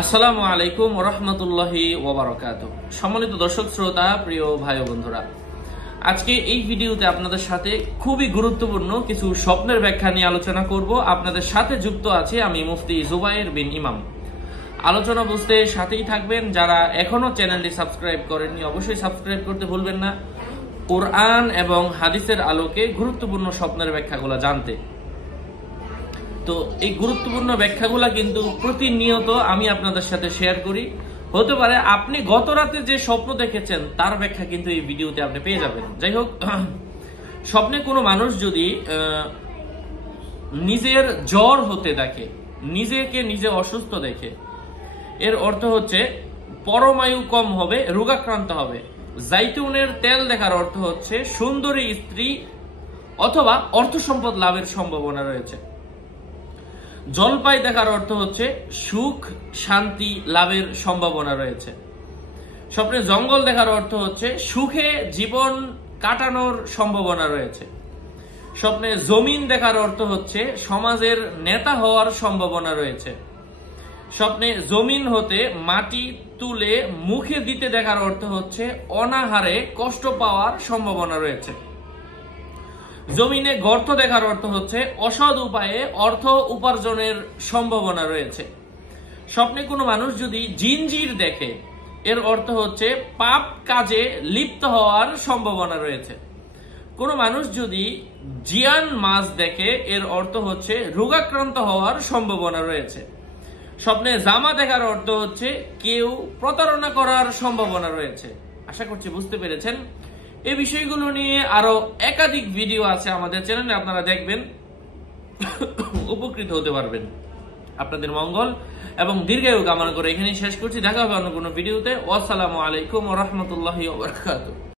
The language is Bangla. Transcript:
আসসালামু আলাইকুম ওয়া রাহমাতুল্লাহি ওয়া বারাকাতুহু। সম্মানিত দর্শক শ্রোতা, প্রিয় ভাই ও বন্ধুরা, আজকে এই ভিডিওতে আপনাদের সাথে খুবই গুরুত্বপূর্ণ কিছু স্বপ্নের ব্যাখ্যা নিয়ে আলোচনা করব। আপনাদের সাথে যুক্ত আছে আমি মুফতি জুবায়ের বিন ইমাম। আলোচনা বুঝতে সাথেই থাকবেন। যারা এখনো চ্যানেলটি সাবস্ক্রাইব করেননি অবশ্যই সাবস্ক্রাইব করতে ভুলবেন না, কোরআন এবং হাদিসের আলোকে গুরুত্বপূর্ণ স্বপ্নের ব্যাখ্যাগুলো জানতে। তো এই গুরুত্বপূর্ণ ব্যাখ্যাগুলো কিন্তু প্রতিনিয়ত আমি আপনাদের সাথে শেয়ার করি। হতে পারে আপনি গত রাতে যে স্বপ্ন দেখেছেন তার ব্যাখ্যা কিন্তু এই ভিডিওতে আপনি পেয়ে যাবেন। যাই হোক, স্বপ্নে কোনো মানুষ যদি নিজের জ্বর হতে দেখে, নিজেকে নিজে অসুস্থ দেখে, এর অর্থ হচ্ছে পরমায়ু কম হবে, রোগাক্রান্ত হবে। জাইতুনের তেল দেখার অর্থ হচ্ছে সুন্দরী স্ত্রী অথবা অর্থ সম্পদ লাভের সম্ভাবনা রয়েছে। জলপাই দেখার অর্থ হচ্ছে সুখ শান্তি লাভের সম্ভাবনা রয়েছে। স্বপ্নে জঙ্গল দেখার অর্থ হচ্ছে সুখে জীবন কাটানোর সম্ভাবনা রয়েছে। স্বপ্নে জমিন দেখার অর্থ হচ্ছে সমাজের নেতা হওয়ার সম্ভাবনা রয়েছে। স্বপ্নে জমিন হতে মাটি তুলে মুখে দিতে দেখার অর্থ হচ্ছে অনাহারে কষ্ট পাওয়ার সম্ভাবনা রয়েছে। জমিনে গর্ত দেখার অর্থ হচ্ছে অসৎ উপায়ে অর্থ উপার্জনের সম্ভাবনা রয়েছে। স্বপ্নে কোনো মানুষ যদি জিনজির দেখে এর অর্থ হচ্ছে পাপ কাজে লিপ্ত হওয়ার সম্ভাবনা রয়েছে। কোনো মানুষ যদি জিয়ান মাছ দেখে এর অর্থ হচ্ছে রোগাক্রান্ত হওয়ার সম্ভাবনা রয়েছে। স্বপ্নে জামা দেখার অর্থ হচ্ছে কেউ প্রতারণা করার সম্ভাবনা রয়েছে। আশা করছি বুঝতে পেরেছেন। এই বিষয়গুলো নিয়ে আরো একাধিক ভিডিও আছে আমাদের চ্যানেলে, আপনারা দেখবেন, উপকৃত হতে পারবেন। আপনাদের মঙ্গল এবং দীর্ঘায়ু কামনা করে এখানেই শেষ করছি। দেখা হবে অন্য কোনো ভিডিওতে। আসসালামু আলাইকুম ওয়া রাহমাতুল্লাহি ওয়া বারাকাতুহু।